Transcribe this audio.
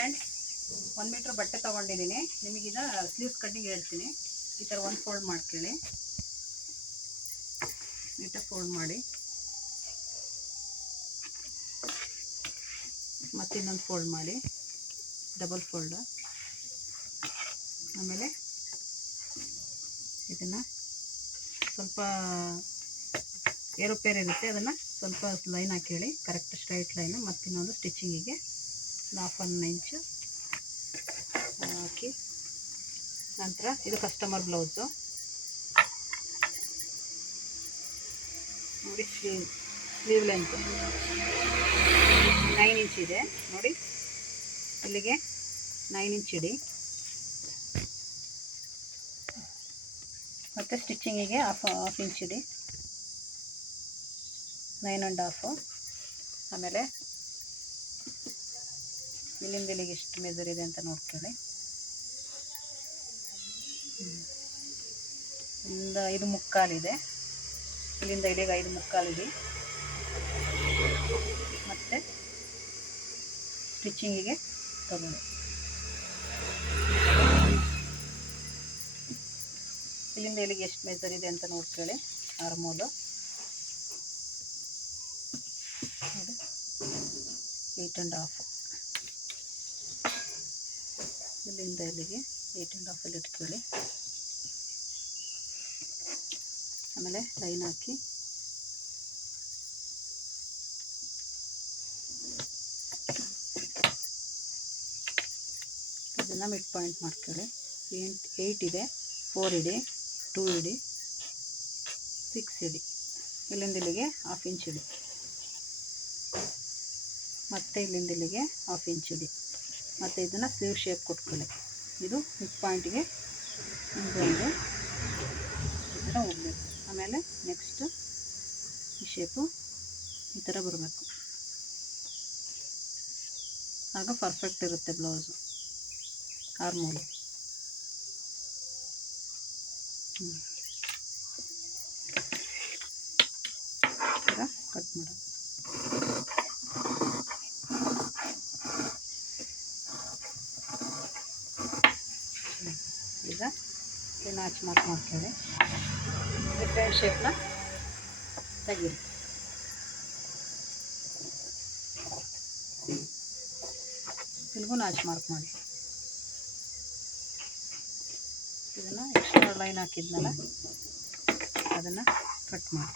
Friends, 1 metre ಬಟ್ಟೆ ತೊಗೊಂಡಿದ್ದೀನಿ. ನಿಮಗೀಗ sleeves cutting ಹೇಳ್ತೀನಿ. ಈ ಥರ ಒಂದು ಫೋಲ್ಡ್ ಮಾಡ್ಕೊಳ್ಳಿ, ನೀಟಾಗಿ ಫೋಲ್ಡ್ ಮಾಡಿ, ಮತ್ತೆ ಇನ್ನೊಂದು ಫೋಲ್ಡ್ ಮಾಡಿ, ಡಬಲ್ ಫೋಲ್ಡ್. ಆಮೇಲೆ ಇದನ್ನು ಸ್ವಲ್ಪ ಏರೋಪೇರ್ ಇರುತ್ತೆ, ಅದನ್ನು ಸ್ವಲ್ಪ ಲೈನ್ ಹಾಕಿ ಕರೆಕ್ಟ್ ಸ್ಟ್ರೈಟ್ ಲೈನು. ಮತ್ತು ಇನ್ನೊಂದು ಸ್ಟಿಚಿಂಗಿಗೆ 1/2 ಇಂಚು ಹಾಕಿ, ನಂತರ ಇದು ಕಸ್ಟಮರ್ ಬ್ಲೌಸು ನೋಡಿ. ಸ್ಲೀವ್ ಲೆಂತ್ 9 ಇಂಚ್ ಇದೆ ನೋಡಿ. ಇಲ್ಲಿಗೆ 9 ಇಂಚ್ ಇಡಿ. ಮತ್ತು ಸ್ಟಿಚಿಂಗಿಗೆ ಹಾಫ್ ಇಂಚ್ ಇಡಿ, 9 1/2. ಆಮೇಲೆ ಇಲ್ಲಿಂದ ಇಲ್ಲಿಗೆ ಎಷ್ಟು ಮೆಜರ್ ಇದೆ ಅಂತ ನೋಡ್ಕೊಳ್ಳಿ. ಇಂದ 5 ಮುಕ್ಕಾಲು ಇದೆ, ಇಲ್ಲಿಂದ ಇಲ್ಲಿಗೆ 5 ಮುಕ್ಕಾಲು ಇದೆ. ಮತ್ತು ಸ್ಟಿಚಿಂಗಿಗೆ ತಗೊಳ್ಳಿ. ಇಲ್ಲಿಂದ ಇಲ್ಲಿಗೆ ಎಷ್ಟು ಮೆಜರ್ ಇದೆ ಅಂತ ನೋಡ್ಕೊಳ್ಳಿ. ಆರ್ಮೋಲು ನೋಡಿ, 8 1/2. ಇಲ್ಲಿಂದ ಇಲ್ಲಿಗೆ 8 1/2 ಇಟ್ಕೊಳ್ಳಿ. ಆಮೇಲೆ ಲೈನ್ ಹಾಕಿ ಇದನ್ನು ಮಿಡ್ ಪಾಯಿಂಟ್ ಮಾಡ್ಕೊಳ್ಳಿ. 8 ಇದೆ, 4 ಇಡಿ, 2 ಇಡಿ, 6 ಇಡಿ. ಇಲ್ಲಿಂದ ಇಲ್ಲಿಗೆ ಹಾಫ್ ಇಂಚ್ ಇಡಿ, ಮತ್ತು ಇಲ್ಲಿಂದ ಇಲ್ಲಿಗೆ ಹಾಫ್ ಇಂಚ್ ಇಡಿ. ಮತ್ತು ಇದನ್ನು ಸ್ಲೀವ್ ಶೇಪ್ ಕೊಟ್ಕೊಳ್ಳಿ. ಇದು ಮಿಡ್ ಪಾಯಿಂಟಿಗೆ ಹಿಂಗೊಂದು ಈ ಥರ ಹೋಗಬೇಕು. ಆಮೇಲೆ ನೆಕ್ಸ್ಟು ಈ ಶೇಪು ಈ ಥರ ಬರಬೇಕು. ಆಗ ಪರ್ಫೆಕ್ಟ್ ಇರುತ್ತೆ ಬ್ಲೌಸು. ಆರ್ಮೋಲು ಈ ಥರ ಕಟ್ ಮಾಡೋದು. ಈಗ ನಾಚ್ ಮಾರ್ಕ್ ಮಾಡ್ಕೊಳ್ಳಿ. ಡಿಫ್ರೆಂಟ್ ಶೇಪ್ನ ತೆಗೀರಿ. ಇಲ್ಲಿಗೂ ನಾಚ್ ಮಾರ್ಕ್ ಮಾಡಿ. ಇದನ್ನು ಎಕ್ಸ್ಟ್ರಾ ಲೈನ್ ಹಾಕಿದ್ನಲ್ಲ ಅದನ್ನು ಕಟ್ ಮಾಡಿ.